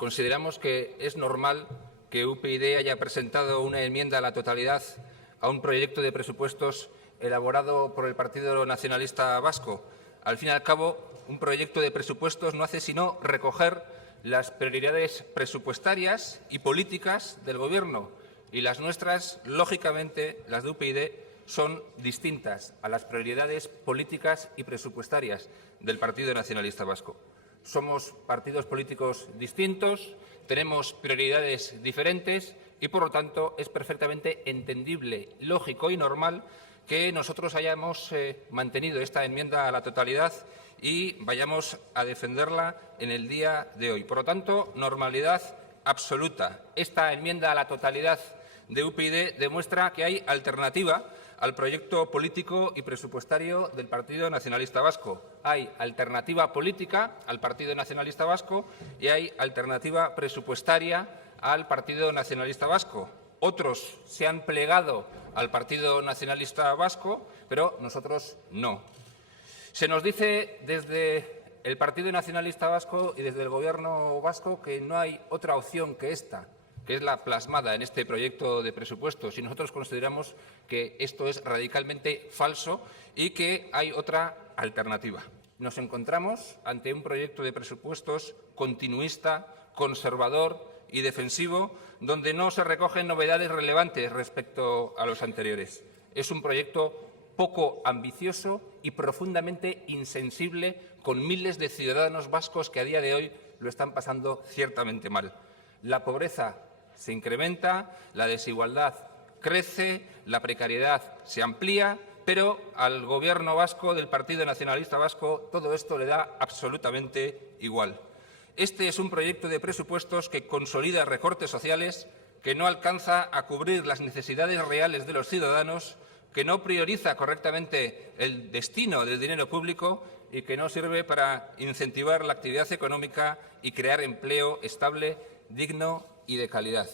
Consideramos que es normal que UPyD haya presentado una enmienda a la totalidad a un proyecto de presupuestos elaborado por el Partido Nacionalista Vasco. Al fin y al cabo, un proyecto de presupuestos no hace sino recoger las prioridades presupuestarias y políticas del Gobierno, y las nuestras, lógicamente, las de UPyD, son distintas a las prioridades políticas y presupuestarias del Partido Nacionalista Vasco. Somos partidos políticos distintos, tenemos prioridades diferentes y, por lo tanto, es perfectamente entendible, lógico y normal que nosotros hayamos mantenido esta enmienda a la totalidad y vayamos a defenderla en el día de hoy. Por lo tanto, normalidad absoluta. Esta enmienda a la totalidad de UPyD demuestra que hay alternativa al proyecto político y presupuestario del Partido Nacionalista Vasco. Hay alternativa política al Partido Nacionalista Vasco y hay alternativa presupuestaria al Partido Nacionalista Vasco. Otros se han plegado al Partido Nacionalista Vasco, pero nosotros no. Se nos dice desde el Partido Nacionalista Vasco y desde el Gobierno vasco que no hay otra opción que esta, que es la plasmada en este proyecto de presupuestos, y nosotros consideramos que esto es radicalmente falso y que hay otra alternativa. Nos encontramos ante un proyecto de presupuestos continuista, conservador y defensivo, donde no se recogen novedades relevantes respecto a los anteriores. Es un proyecto poco ambicioso y profundamente insensible con miles de ciudadanos vascos que a día de hoy lo están pasando ciertamente mal. La pobreza se incrementa, la desigualdad crece, la precariedad se amplía, pero al Gobierno vasco del Partido Nacionalista Vasco todo esto le da absolutamente igual. Este es un proyecto de presupuestos que consolida recortes sociales, que no alcanza a cubrir las necesidades reales de los ciudadanos, que no prioriza correctamente el destino del dinero público y que no sirve para incentivar la actividad económica y crear empleo estable, digno y de calidad.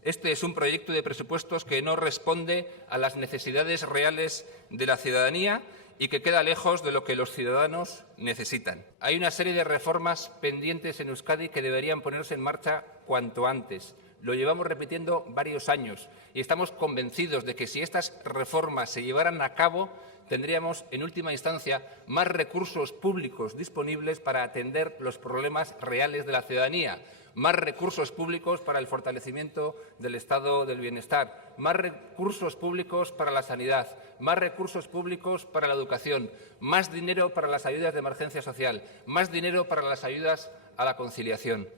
Este es un proyecto de presupuestos que no responde a las necesidades reales de la ciudadanía y que queda lejos de lo que los ciudadanos necesitan. Hay una serie de reformas pendientes en Euskadi que deberían ponerse en marcha cuanto antes. Lo llevamos repitiendo varios años y estamos convencidos de que si estas reformas se llevaran a cabo, tendríamos, en última instancia, más recursos públicos disponibles para atender los problemas reales de la ciudadanía, más recursos públicos para el fortalecimiento del estado del bienestar, más recursos públicos para la sanidad, más recursos públicos para la educación, más dinero para las ayudas de emergencia social, más dinero para las ayudas a la conciliación.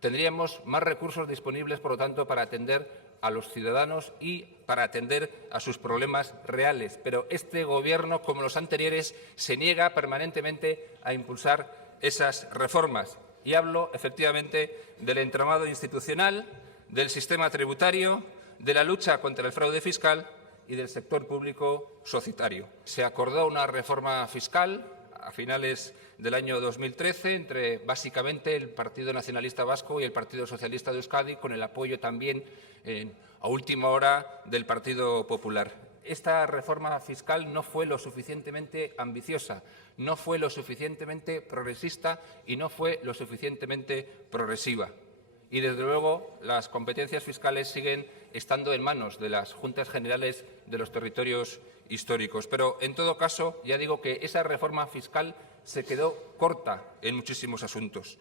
Tendríamos más recursos disponibles, por lo tanto, para atender a los ciudadanos y para atender a sus problemas reales. Pero este Gobierno, como los anteriores, se niega permanentemente a impulsar esas reformas. Y hablo, efectivamente, del entramado institucional, del sistema tributario, de la lucha contra el fraude fiscal y del sector público societario. Se acordó una reforma fiscal a finales del año 2013 entre, básicamente, el Partido Nacionalista Vasco y el Partido Socialista de Euskadi, con el apoyo también, a última hora, del Partido Popular. Esta reforma fiscal no fue lo suficientemente ambiciosa, no fue lo suficientemente progresista y no fue lo suficientemente progresiva. Y, desde luego, las competencias fiscales siguen estando en manos de las Juntas Generales de los territorios históricos. Pero, en todo caso, ya digo que esa reforma fiscal se quedó corta en muchísimos asuntos.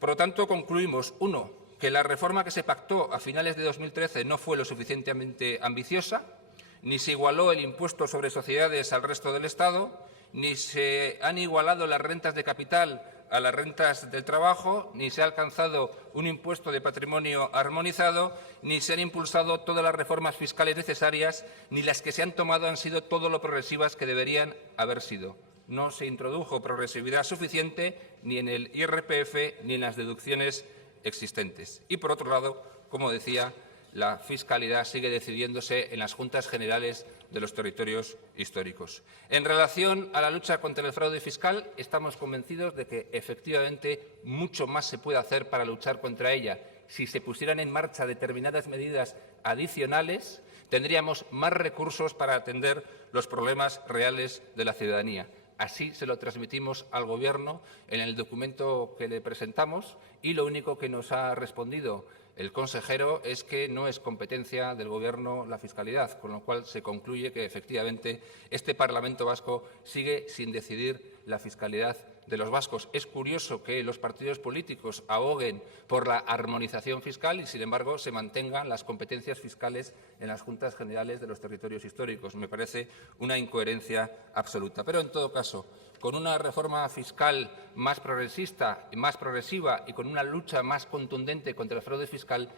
Por lo tanto, concluimos, uno, que la reforma que se pactó a finales de 2013 no fue lo suficientemente ambiciosa, ni se igualó el impuesto sobre sociedades al resto del Estado, ni se han igualado las rentas de capital a las rentas del trabajo, ni se ha alcanzado un impuesto de patrimonio armonizado, ni se han impulsado todas las reformas fiscales necesarias, ni las que se han tomado han sido todo lo progresivas que deberían haber sido. No se introdujo progresividad suficiente ni en el IRPF ni en las deducciones existentes. Y, por otro lado, como decía, la fiscalidad sigue decidiéndose en las Juntas Generales de los territorios históricos. En relación a la lucha contra el fraude fiscal, estamos convencidos de que, efectivamente, mucho más se puede hacer para luchar contra ella. Si se pusieran en marcha determinadas medidas adicionales, tendríamos más recursos para atender los problemas reales de la ciudadanía. Así se lo transmitimos al Gobierno en el documento que le presentamos y lo único que nos ha respondido el consejero es que no es competencia del Gobierno la fiscalidad, con lo cual se concluye que efectivamente este Parlamento vasco sigue sin decidir la fiscalidad de los vascos. Es curioso que los partidos políticos aboguen por la armonización fiscal y, sin embargo, se mantengan las competencias fiscales en las Juntas Generales de los Territorios Históricos. Me parece una incoherencia absoluta. Pero, en todo caso, con una reforma fiscal más progresista, más progresiva y con una lucha más contundente contra el fraude fiscal,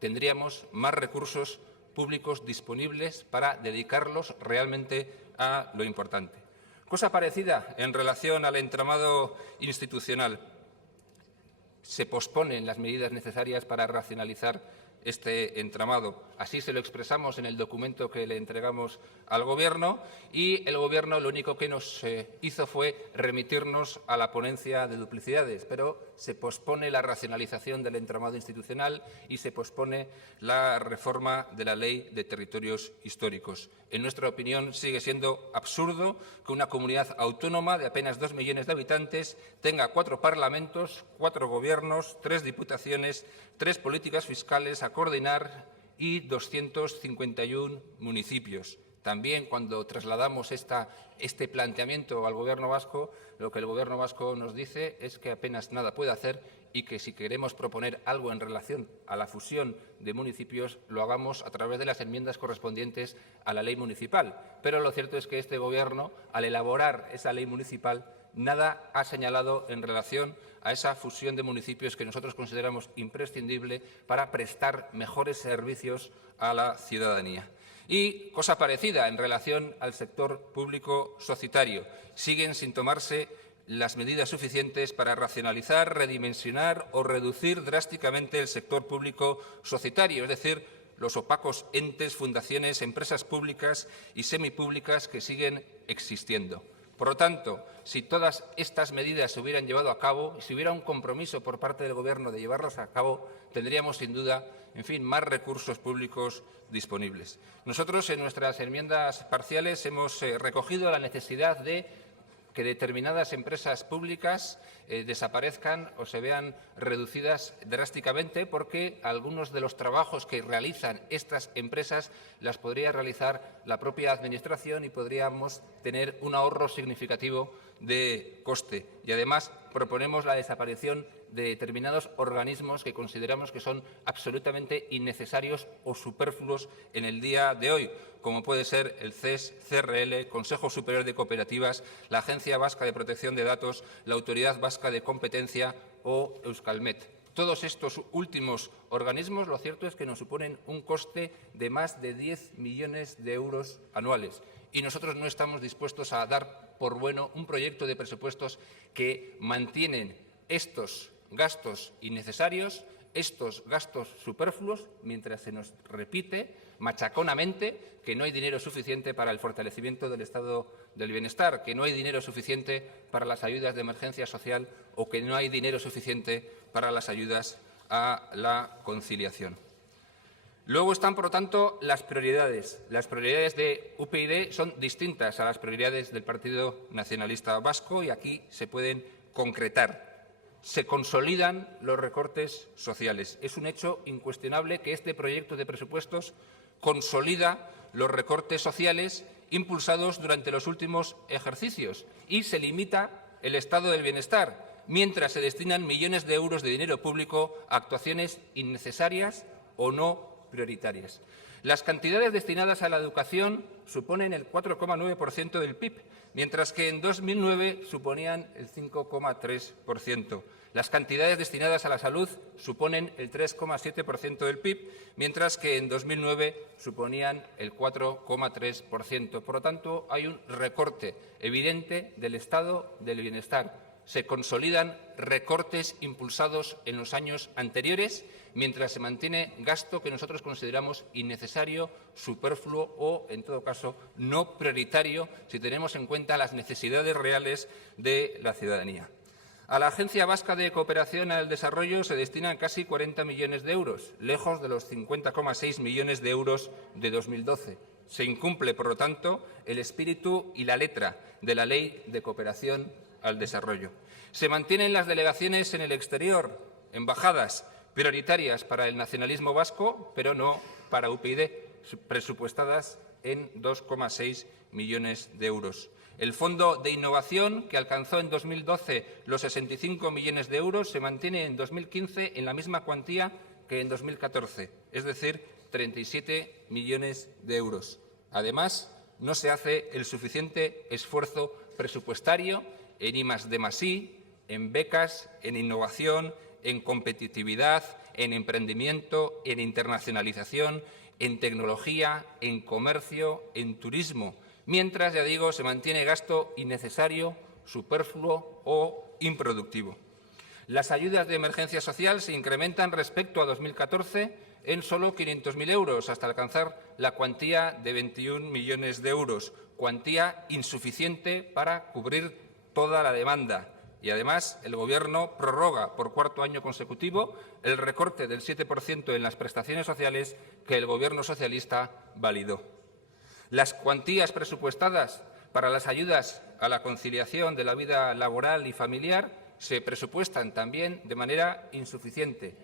tendríamos más recursos públicos disponibles para dedicarlos realmente a lo importante. Cosa parecida en relación al entramado institucional. Se posponen las medidas necesarias para racionalizar este entramado. Así se lo expresamos en el documento que le entregamos al Gobierno y el Gobierno lo único que nos hizo fue remitirnos a la ponencia de duplicidades, pero se pospone la racionalización del entramado institucional y se pospone la reforma de la Ley de Territorios Históricos. En nuestra opinión, sigue siendo absurdo que una comunidad autónoma de apenas 2 millones de habitantes tenga 4 parlamentos, 4 gobiernos, 3 diputaciones, 3 políticas fiscales a coordinar y 251 municipios. También, cuando trasladamos este planteamiento al Gobierno vasco, lo que el Gobierno vasco nos dice es que apenas nada puede hacer y que si queremos proponer algo en relación a la fusión de municipios, lo hagamos a través de las enmiendas correspondientes a la ley municipal. Pero lo cierto es que este Gobierno, al elaborar esa ley municipal, nada ha señalado en relación a esa fusión de municipios que nosotros consideramos imprescindible para prestar mejores servicios a la ciudadanía. Y cosa parecida en relación al sector público societario. Siguen sin tomarse las medidas suficientes para racionalizar, redimensionar o reducir drásticamente el sector público societario, es decir, los opacos entes, fundaciones, empresas públicas y semipúblicas que siguen existiendo. Por lo tanto, si todas estas medidas se hubieran llevado a cabo, si hubiera un compromiso por parte del Gobierno de llevarlas a cabo, tendríamos sin duda, más recursos públicos disponibles. Nosotros, en nuestras enmiendas parciales, hemos recogido la necesidad de que determinadas empresas públicas desaparezcan o se vean reducidas drásticamente porque algunos de los trabajos que realizan estas empresas las podría realizar la propia Administración y podríamos tener un ahorro significativo de coste. Y además proponemos la desaparición de determinados organismos que consideramos que son absolutamente innecesarios o superfluos en el día de hoy, como puede ser el CES, CRL, Consejo Superior de Cooperativas, la Agencia Vasca de Protección de Datos, la Autoridad Vasca de Competencia o Euskalmet. Todos estos últimos organismos, lo cierto es que nos suponen un coste de más de 10 millones de euros anuales y nosotros no estamos dispuestos a dar por bueno un proyecto de presupuestos que mantienen estos gastos innecesarios, estos gastos superfluos, mientras se nos repite machaconamente que no hay dinero suficiente para el fortalecimiento del estado del bienestar, que no hay dinero suficiente para las ayudas de emergencia social o que no hay dinero suficiente para las ayudas a la conciliación. Luego están, por lo tanto, las prioridades. Las prioridades de UPyD son distintas a las prioridades del Partido Nacionalista Vasco y aquí se pueden concretar. Se consolidan los recortes sociales. Es un hecho incuestionable que este proyecto de presupuestos consolida los recortes sociales impulsados durante los últimos ejercicios y se limita el estado del bienestar, mientras se destinan millones de euros de dinero público a actuaciones innecesarias o no prioritarias. Las cantidades destinadas a la educación suponen el 4,9% del PIB, mientras que en 2009 suponían el 5,3%. Las cantidades destinadas a la salud suponen el 3,7% del PIB, mientras que en 2009 suponían el 4,3%. Por lo tanto, hay un recorte evidente del estado del bienestar. Se consolidan recortes impulsados en los años anteriores, mientras se mantiene gasto que nosotros consideramos innecesario, superfluo o, en todo caso, no prioritario si tenemos en cuenta las necesidades reales de la ciudadanía. A la Agencia Vasca de Cooperación al Desarrollo se destinan casi 40 millones de euros, lejos de los 50,6 millones de euros de 2012. Se incumple, por lo tanto, el espíritu y la letra de la Ley de Cooperación al Desarrollo. Se mantienen las delegaciones en el exterior, embajadas prioritarias para el nacionalismo vasco, pero no para UPyD, presupuestadas en 2,6 millones de euros. El Fondo de Innovación, que alcanzó en 2012 los 65 millones de euros, se mantiene en 2015 en la misma cuantía que en 2014, es decir, 37 millones de euros. Además, no se hace el suficiente esfuerzo presupuestario en I+D+I, en becas, en innovación, en competitividad, en emprendimiento, en internacionalización, en tecnología, en comercio, en turismo, mientras, ya digo, se mantiene gasto innecesario, superfluo o improductivo. Las ayudas de emergencia social se incrementan respecto a 2014 en solo 500.000 euros, hasta alcanzar la cuantía de 21 millones de euros, cuantía insuficiente para cubrir toda la demanda. Y además, el Gobierno prorroga por cuarto año consecutivo el recorte del 7% en las prestaciones sociales que el Gobierno socialista validó. Las cuantías presupuestadas para las ayudas a la conciliación de la vida laboral y familiar se presupuestan también de manera insuficiente,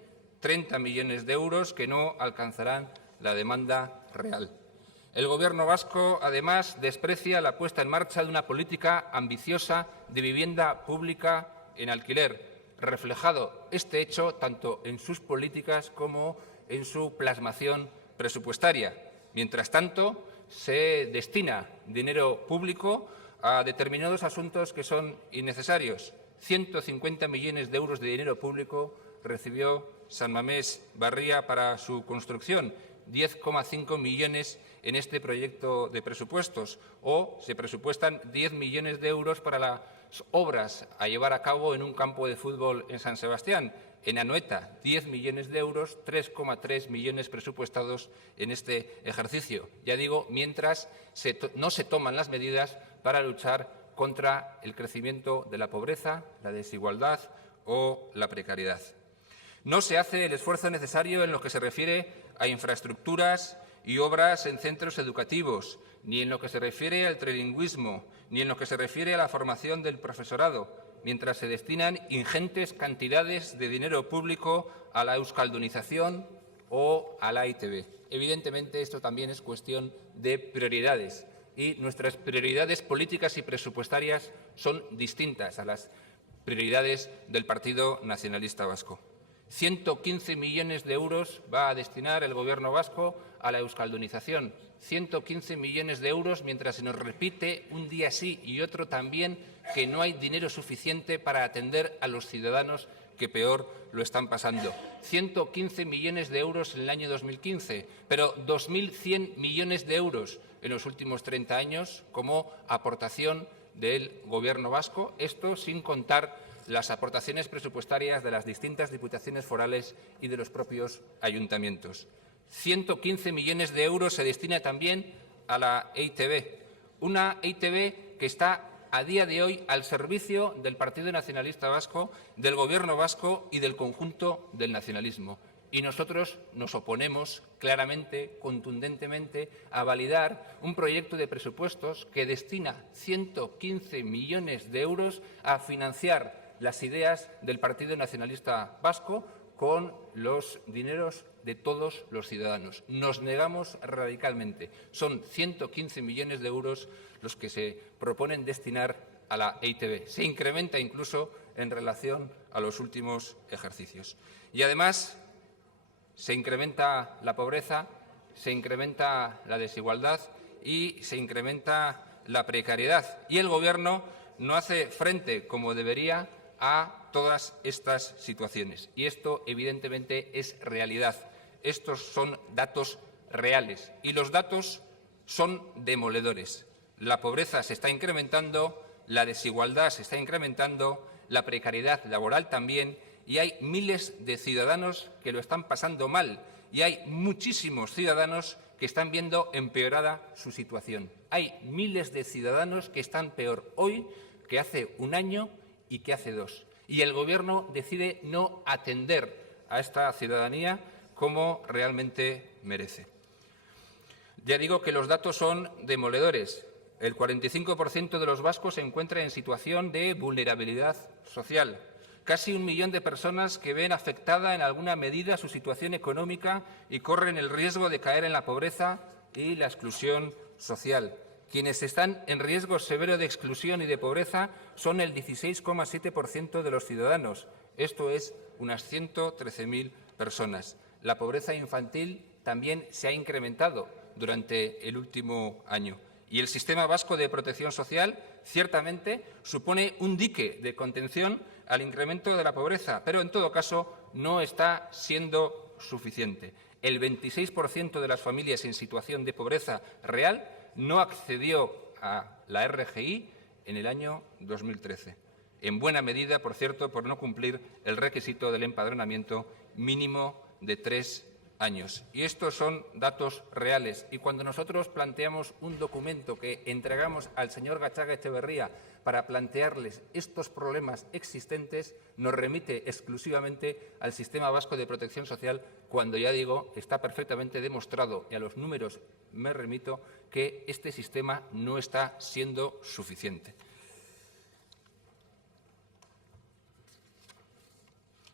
30 millones de euros que no alcanzarán la demanda real. El Gobierno vasco, además, desprecia la puesta en marcha de una política ambiciosa de vivienda pública en alquiler, reflejado este hecho tanto en sus políticas como en su plasmación presupuestaria. Mientras tanto, se destina dinero público a determinados asuntos que son innecesarios. 150 millones de euros de dinero público recibió San Mamés Barria para su construcción, 10,5 millones en este proyecto de presupuestos, o se presupuestan 10 millones de euros para las obras a llevar a cabo en un campo de fútbol en San Sebastián. En Anoeta, 10 millones de euros, 3,3 millones presupuestados en este ejercicio. Ya digo, mientras no se toman las medidas para luchar contra el crecimiento de la pobreza, la desigualdad o la precariedad. No se hace el esfuerzo necesario en lo que se refiere a infraestructuras y obras en centros educativos, ni en lo que se refiere al trilingüismo, ni en lo que se refiere a la formación del profesorado, mientras se destinan ingentes cantidades de dinero público a la euskaldunización o a la ITV. Evidentemente, esto también es cuestión de prioridades y nuestras prioridades políticas y presupuestarias son distintas a las prioridades del Partido Nacionalista Vasco. 115 millones de euros va a destinar el Gobierno vasco a la euskaldunización. 115 millones de euros, mientras se nos repite un día sí y otro también que no hay dinero suficiente para atender a los ciudadanos que peor lo están pasando. 115 millones de euros en el año 2015, pero 2.100 millones de euros en los últimos 30 años como aportación del Gobierno vasco, esto sin contar las aportaciones presupuestarias de las distintas diputaciones forales y de los propios ayuntamientos. 115 millones de euros se destina también a la EITB, una EITB que está a día de hoy al servicio del Partido Nacionalista Vasco, del Gobierno vasco y del conjunto del nacionalismo. Y nosotros nos oponemos claramente, contundentemente, a validar un proyecto de presupuestos que destina 115 millones de euros a financiar las ideas del Partido Nacionalista Vasco con los dineros de todos los ciudadanos. Nos negamos radicalmente. Son 115 millones de euros los que se proponen destinar a la EITB. Se incrementa incluso en relación a los últimos ejercicios. Y además se incrementa la pobreza, se incrementa la desigualdad y se incrementa la precariedad. Y el Gobierno no hace frente, como debería, a todas estas situaciones. Y esto, evidentemente, es realidad. Estos son datos reales. Y los datos son demoledores. La pobreza se está incrementando, la desigualdad se está incrementando, la precariedad laboral también, y hay miles de ciudadanos que lo están pasando mal. Y hay muchísimos ciudadanos que están viendo empeorada su situación. Hay miles de ciudadanos que están peor hoy que hace un año y que hace 2. Y el Gobierno decide no atender a esta ciudadanía como realmente merece. Ya digo que los datos son demoledores. El 45% de los vascos se encuentra en situación de vulnerabilidad social. Casi 1 millón de personas que ven afectada en alguna medida su situación económica y corren el riesgo de caer en la pobreza y la exclusión social. Quienes están en riesgo severo de exclusión y de pobreza son el 16,7% de los ciudadanos. Esto es unas 113.000 personas. La pobreza infantil también se ha incrementado durante el último año. Y el sistema vasco de protección social ciertamente supone un dique de contención al incremento de la pobreza, pero en todo caso no está siendo suficiente. El 26% de las familias en situación de pobreza real no accedió a la RGI en el año 2013. En buena medida, por cierto, por no cumplir el requisito del empadronamiento mínimo de 3 años. Y estos son datos reales. Y cuando nosotros planteamos un documento que entregamos al señor Gatzagaetxebarria para plantearles estos problemas existentes, nos remite exclusivamente al Sistema Vasco de Protección Social, cuando, ya digo, está perfectamente demostrado, y a los números me remito, que este sistema no está siendo suficiente.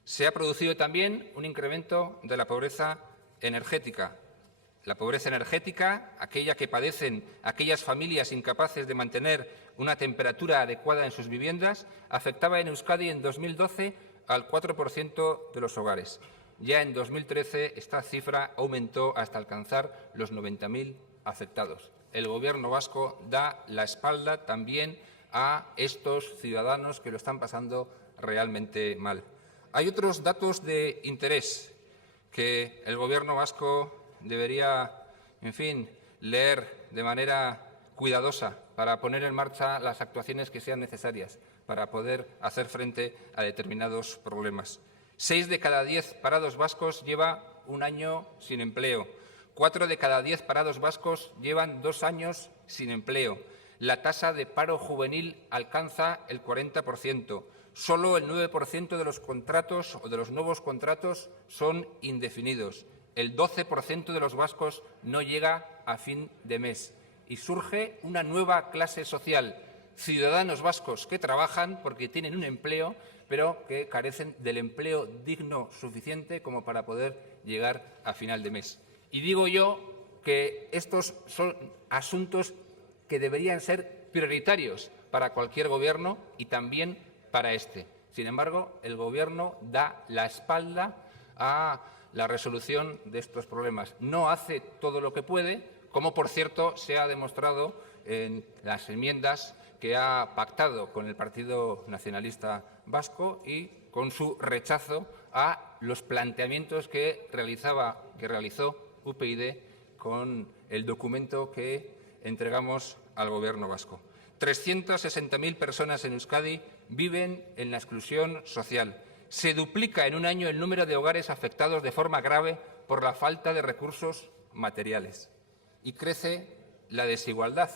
Se ha producido también un incremento de la pobreza energética. La pobreza energética, aquella que padecen aquellas familias incapaces de mantener una temperatura adecuada en sus viviendas, afectaba en Euskadi en 2012 al 4% de los hogares. Ya en 2013 esta cifra aumentó hasta alcanzar los 90.000 afectados. El Gobierno vasco da la espalda también a estos ciudadanos que lo están pasando realmente mal. Hay otros datos de interés que el Gobierno vasco debería, leer de manera cuidadosa para poner en marcha las actuaciones que sean necesarias para poder hacer frente a determinados problemas. 6 de cada 10 parados vascos lleva 1 año sin empleo. 4 de cada 10 parados vascos llevan 2 años sin empleo. La tasa de paro juvenil alcanza el 40%. Solo el 9% de los contratos o de los nuevos contratos son indefinidos. El 12% de los vascos no llega a fin de mes. Y surge una nueva clase social, ciudadanos vascos que trabajan porque tienen un empleo, pero que carecen del empleo digno suficiente como para poder llegar a final de mes. Y digo yo que estos son asuntos que deberían ser prioritarios para cualquier gobierno y también para este. Sin embargo, el Gobierno da la espalda a la resolución de estos problemas. No hace todo lo que puede, como por cierto se ha demostrado en las enmiendas que ha pactado con el Partido Nacionalista Vasco y con su rechazo a los planteamientos que realizó UPyD con el documento que entregamos al Gobierno vasco. 360.000 personas en Euskadi viven en la exclusión social. Se duplica en un año el número de hogares afectados de forma grave por la falta de recursos materiales. Y crece la desigualdad.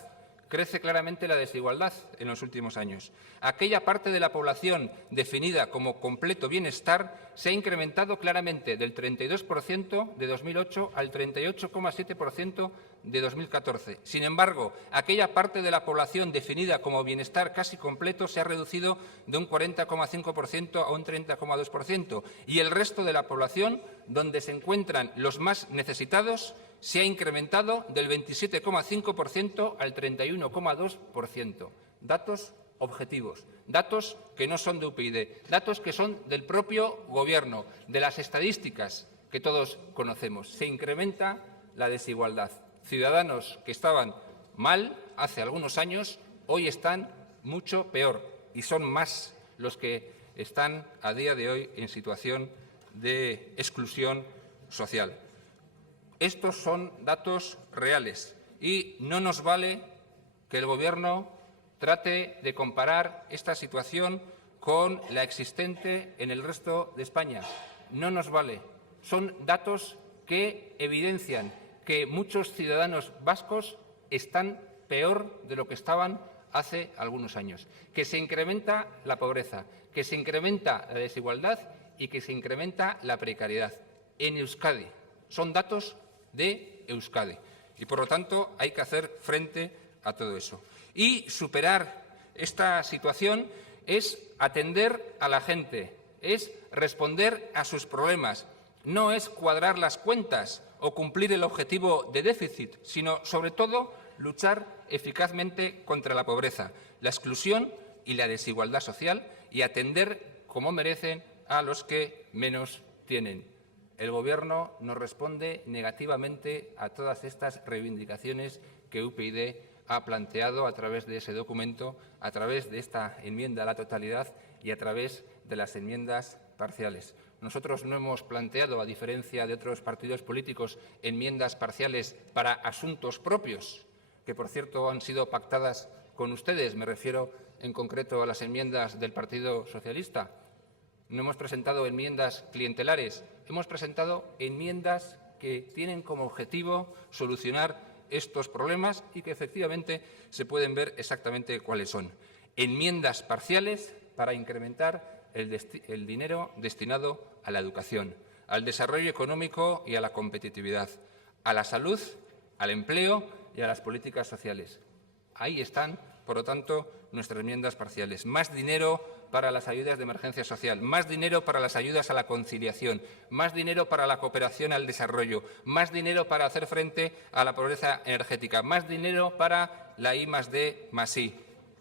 Crece claramente la desigualdad en los últimos años. Aquella parte de la población definida como completo bienestar se ha incrementado claramente del 32% de 2008 al 38,7% de 2014. Sin embargo, aquella parte de la población definida como bienestar casi completo se ha reducido de un 40,5% a un 30,2%. Y el resto de la población, donde se encuentran los más necesitados, se ha incrementado del 27,5% al 31,2%. Datos objetivos, datos que no son de UPyD, datos que son del propio Gobierno, de las estadísticas que todos conocemos. Se incrementa la desigualdad. Ciudadanos que estaban mal hace algunos años, hoy están mucho peor y son más los que están a día de hoy en situación de exclusión social. Estos son datos reales y no nos vale que el Gobierno trate de comparar esta situación con la existente en el resto de España. No nos vale. Son datos que evidencian que muchos ciudadanos vascos están peor de lo que estaban hace algunos años, que se incrementa la pobreza, que se incrementa la desigualdad y que se incrementa la precariedad. En Euskadi. Son datos de Euskadi. Y, por lo tanto, hay que hacer frente a todo eso. Y superar esta situación es atender a la gente, es responder a sus problemas. No es cuadrar las cuentas o cumplir el objetivo de déficit, sino, sobre todo, luchar eficazmente contra la pobreza, la exclusión y la desigualdad social y atender como merecen a los que menos tienen. El Gobierno nos responde negativamente a todas estas reivindicaciones que UPyD ha planteado a través de ese documento, a través de esta enmienda a la totalidad y a través de las enmiendas parciales. Nosotros no hemos planteado, a diferencia de otros partidos políticos, enmiendas parciales para asuntos propios, que por cierto han sido pactadas con ustedes. Me refiero en concreto a las enmiendas del Partido Socialista. No hemos presentado enmiendas clientelares, hemos presentado enmiendas que tienen como objetivo solucionar estos problemas y que efectivamente se pueden ver exactamente cuáles son. Enmiendas parciales para incrementar el dinero destinado a la educación, al desarrollo económico y a la competitividad, a la salud, al empleo y a las políticas sociales. Ahí están, por lo tanto, nuestras enmiendas parciales. Más dinero para las ayudas de emergencia social, más dinero para las ayudas a la conciliación, más dinero para la cooperación al desarrollo, más dinero para hacer frente a la pobreza energética, más dinero para la I+D+I.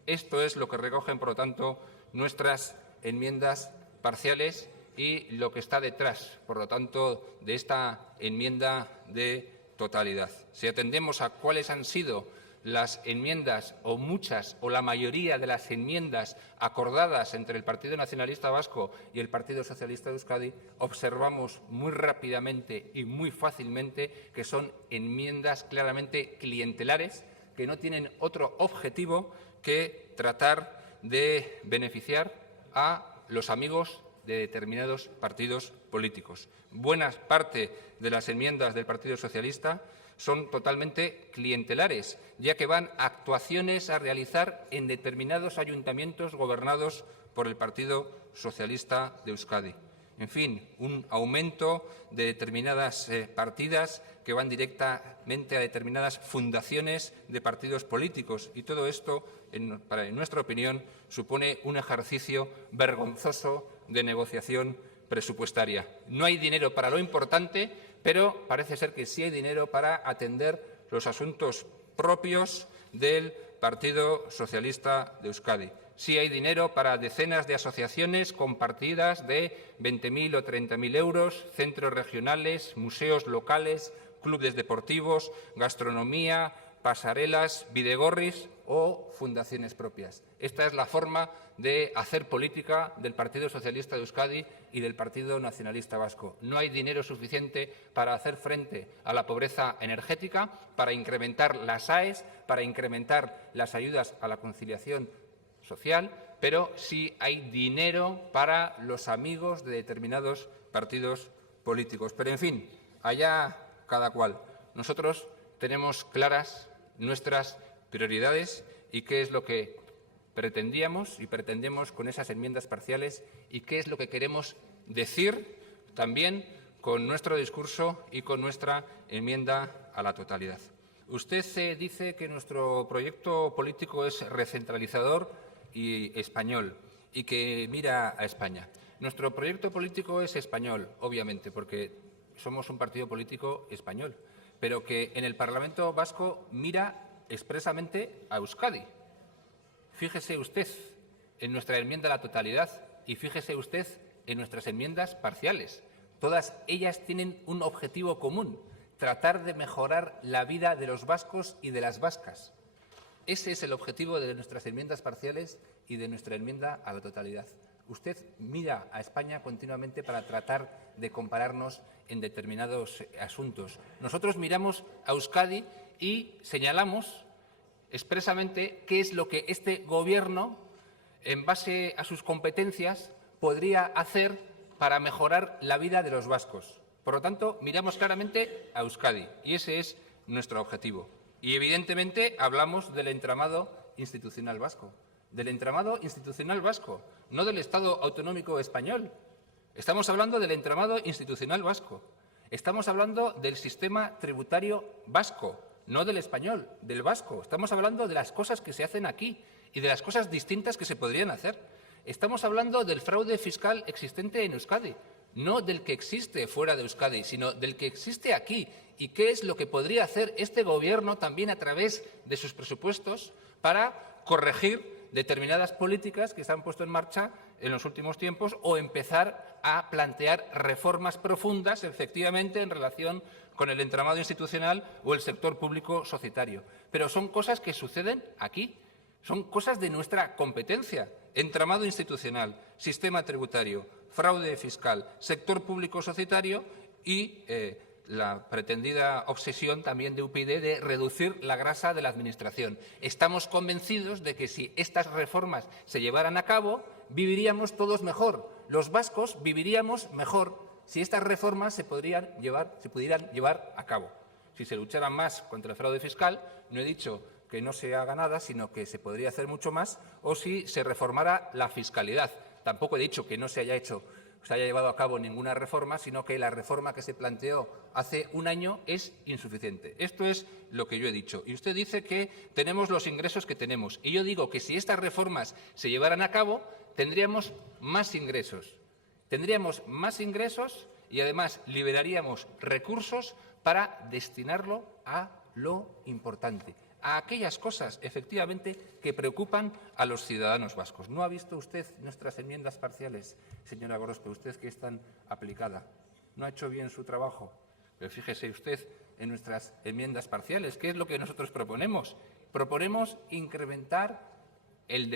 Esto es lo que recogen, por lo tanto, nuestras enmiendas parciales y lo que está detrás, por lo tanto, de esta enmienda de totalidad. Si atendemos a cuáles han sido las enmiendas, o muchas, o la mayoría de las enmiendas acordadas entre el Partido Nacionalista Vasco y el Partido Socialista de Euskadi, observamos muy rápidamente y muy fácilmente que son enmiendas claramente clientelares, que no tienen otro objetivo que tratar de beneficiar a los amigos de determinados partidos políticos. Buena parte de las enmiendas del Partido Socialista son totalmente clientelares, ya que van a actuaciones a realizar en determinados ayuntamientos gobernados por el Partido Socialista de Euskadi. En fin, un aumento de determinadas partidas que van directamente a determinadas fundaciones de partidos políticos. Y todo esto, en nuestra opinión, supone un ejercicio vergonzoso de negociación presupuestaria. No hay dinero para lo importante, pero parece ser que sí hay dinero para atender los asuntos propios del Partido Socialista de Euskadi. Sí hay dinero para decenas de asociaciones con partidas de 20.000 o 30.000 euros, centros regionales, museos locales, clubes deportivos, gastronomía, pasarelas, bidegorris o fundaciones propias. Esta es la forma de hacer política del Partido Socialista de Euskadi y del Partido Nacionalista Vasco. No hay dinero suficiente para hacer frente a la pobreza energética, para incrementar las AES, para incrementar las ayudas a la conciliación social, pero sí hay dinero para los amigos de determinados partidos políticos. Pero, en fin, allá cada cual. Nosotros tenemos claras nuestras prioridades y qué es lo que pretendíamos y pretendemos con esas enmiendas parciales y qué es lo que queremos decir también con nuestro discurso y con nuestra enmienda a la totalidad. Usted dice que nuestro proyecto político es recentralizador y español y que mira a España. Nuestro proyecto político es español, obviamente, porque somos un partido político español, pero que en el Parlamento Vasco mira expresamente a Euskadi. Fíjese usted en nuestra enmienda a la totalidad y fíjese usted en nuestras enmiendas parciales. Todas ellas tienen un objetivo común: tratar de mejorar la vida de los vascos y de las vascas. Ese es el objetivo de nuestras enmiendas parciales y de nuestra enmienda a la totalidad. Usted mira a España continuamente para tratar de compararnos en determinados asuntos. Nosotros miramos a Euskadi y señalamos expresamente qué es lo que este Gobierno, en base a sus competencias, podría hacer para mejorar la vida de los vascos. Por lo tanto, miramos claramente a Euskadi y ese es nuestro objetivo. Y, evidentemente, hablamos del entramado institucional vasco. Del entramado institucional vasco, no del Estado autonómico español. Estamos hablando del entramado institucional vasco. Estamos hablando del sistema tributario vasco, no del español, del vasco. Estamos hablando de las cosas que se hacen aquí y de las cosas distintas que se podrían hacer. Estamos hablando del fraude fiscal existente en Euskadi, no del que existe fuera de Euskadi, sino del que existe aquí. ¿Y qué es lo que podría hacer este Gobierno también a través de sus presupuestos para corregir determinadas políticas que se han puesto en marcha en los últimos tiempos o empezar a plantear reformas profundas, efectivamente, en relación con el entramado institucional o el sector público societario? Pero son cosas que suceden aquí, son cosas de nuestra competencia. Entramado institucional, sistema tributario, fraude fiscal, sector público societario y la pretendida obsesión también de UPyD de reducir la grasa de la Administración. Estamos convencidos de que si estas reformas se llevaran a cabo, viviríamos todos mejor. Los vascos viviríamos mejor si estas reformas se pudieran llevar a cabo. Si se luchara más contra el fraude fiscal, no he dicho que no se haga nada, sino que se podría hacer mucho más, o si se reformara la fiscalidad. Tampoco he dicho que no se haya llevado a cabo ninguna reforma, sino que la reforma que se planteó hace un año es insuficiente. Esto es lo que yo he dicho. Y usted dice que tenemos los ingresos que tenemos. Y yo digo que si estas reformas se llevaran a cabo, tendríamos más ingresos. Tendríamos más ingresos y además liberaríamos recursos para destinarlo a lo importante, a aquellas cosas, efectivamente, que preocupan a los ciudadanos vascos. ¿No ha visto usted nuestras enmiendas parciales, señora Gorospe? Usted que es tan aplicada. ¿No ha hecho bien su trabajo? Pero fíjese usted en nuestras enmiendas parciales. ¿Qué es lo que nosotros proponemos? Proponemos incrementar el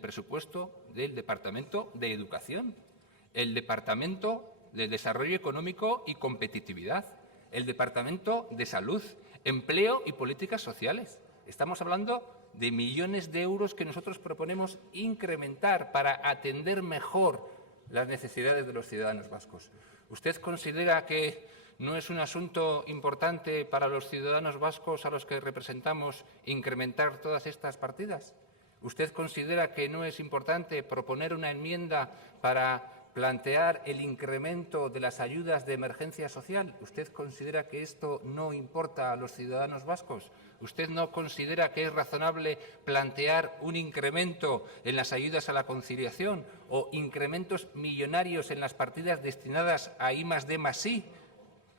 presupuesto del Departamento de Educación, el Departamento de Desarrollo Económico y Competitividad, el Departamento de Salud, Empleo y Políticas Sociales. Estamos hablando de millones de euros que nosotros proponemos incrementar para atender mejor las necesidades de los ciudadanos vascos. ¿Usted considera que no es un asunto importante para los ciudadanos vascos a los que representamos incrementar todas estas partidas? ¿Usted considera que no es importante proponer una enmienda para plantear el incremento de las ayudas de emergencia social? ¿Usted considera que esto no importa a los ciudadanos vascos? ¿Usted no considera que es razonable plantear un incremento en las ayudas a la conciliación o incrementos millonarios en las partidas destinadas a I+D+I?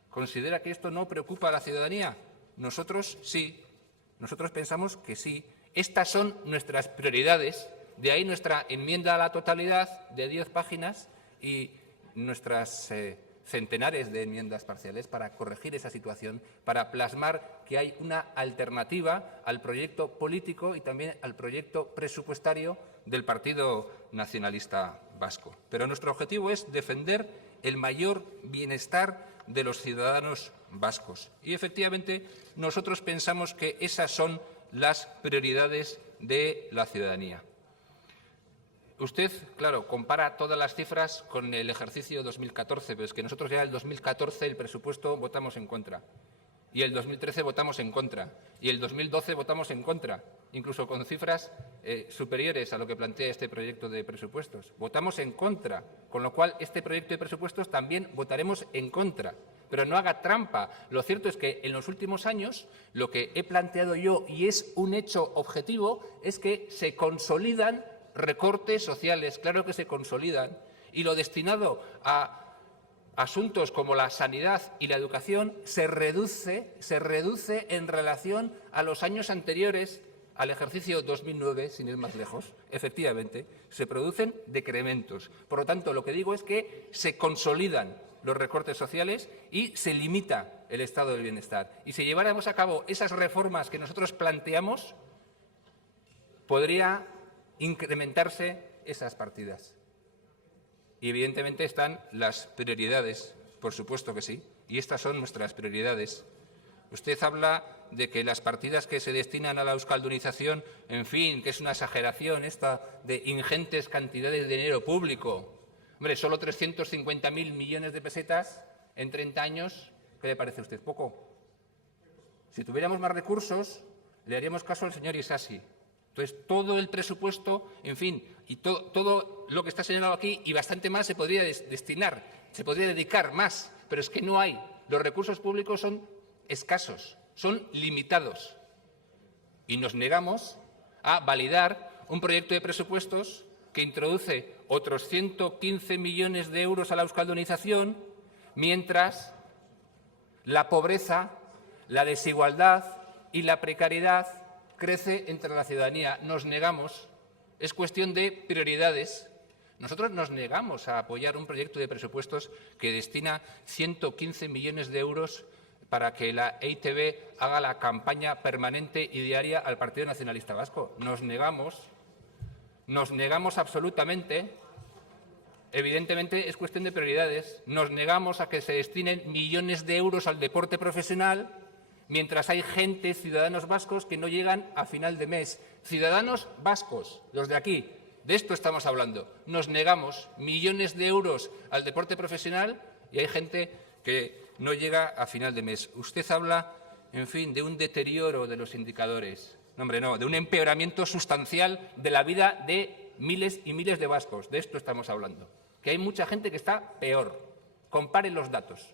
¿Considera que esto no preocupa a la ciudadanía? Nosotros sí. Nosotros pensamos que sí. Estas son nuestras prioridades. De ahí nuestra enmienda a la totalidad de 10 páginas y nuestras centenares de enmiendas parciales para corregir esa situación, para plasmar que hay una alternativa al proyecto político y también al proyecto presupuestario del Partido Nacionalista Vasco. Pero nuestro objetivo es defender el mayor bienestar de los ciudadanos vascos. Y, efectivamente, nosotros pensamos que esas son las prioridades de la ciudadanía. Usted, claro, compara todas las cifras con el ejercicio 2014, pero es que nosotros ya el 2014 el presupuesto votamos en contra, y el 2013 votamos en contra, y el 2012 votamos en contra, incluso con cifras superiores a lo que plantea este proyecto de presupuestos. Votamos en contra, con lo cual este proyecto de presupuestos también votaremos en contra. Pero no haga trampa. Lo cierto es que en los últimos años lo que he planteado yo, y es un hecho objetivo, es que se consolidan recortes sociales, claro que se consolidan, y lo destinado a asuntos como la sanidad y la educación se reduce en relación a los años anteriores al ejercicio 2009, sin ir más lejos. Efectivamente, se producen decrementos. Por lo tanto, lo que digo es que se consolidan los recortes sociales y se limita el estado del bienestar. Y si lleváramos a cabo esas reformas que nosotros planteamos, podría incrementarse esas partidas. Y evidentemente están las prioridades, por supuesto que sí, y estas son nuestras prioridades. Usted habla de que las partidas que se destinan a la euskaldunización, en fin, que es una exageración esta de ingentes cantidades de dinero público. Hombre, solo 350.000 millones de pesetas en 30 años, ¿qué le parece a usted? ¿Poco? Si tuviéramos más recursos, le haríamos caso al señor Isasi. Entonces, todo el presupuesto, en fin, y todo lo que está señalado aquí y bastante más se podría destinar, se podría dedicar más, pero es que no hay. Los recursos públicos son escasos son limitados. Y nos negamos a validar un proyecto de presupuestos que introduce otros 115 millones de euros a la euskaldunización, mientras la pobreza, la desigualdad y la precariedad crece entre la ciudadanía. Nos negamos. Es cuestión de prioridades. Nosotros nos negamos a apoyar un proyecto de presupuestos que destina 115 millones de euros para que la EITB haga la campaña permanente y diaria al Partido Nacionalista Vasco. Nos negamos absolutamente. Evidentemente es cuestión de prioridades. Nos negamos a que se destinen millones de euros al deporte profesional, mientras hay gente, ciudadanos vascos, que no llegan a final de mes. Ciudadanos vascos, los de aquí. De esto estamos hablando. Nos negamos millones de euros al deporte profesional y hay gente que no llega a final de mes. Usted habla, en fin, de un deterioro de los indicadores. No, hombre, no, de un empeoramiento sustancial de la vida de miles y miles de vascos. De esto estamos hablando. Que hay mucha gente que está peor. Compare los datos.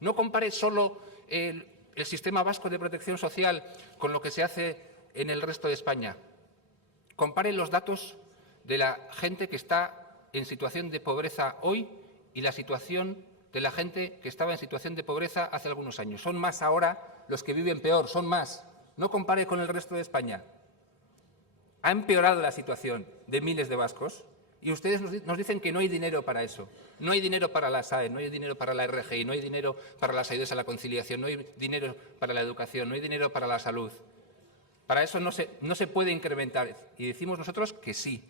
No compare solo el sistema vasco de protección social con lo que se hace en el resto de España. Compare los datos de la gente que está en situación de pobreza hoy y la situación de la gente que estaba en situación de pobreza hace algunos años. Son más ahora los que viven peor, son más. No compare con el resto de España. Ha empeorado la situación de miles de vascos y ustedes nos dicen que no hay dinero para eso. No hay dinero para la SAE, no hay dinero para la RGI, no hay dinero para las ayudas a la conciliación, no hay dinero para la educación, no hay dinero para la salud. Para eso no se puede incrementar. Y decimos nosotros que sí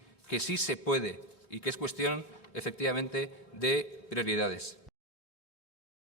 se puede y que es cuestión, efectivamente, de prioridades.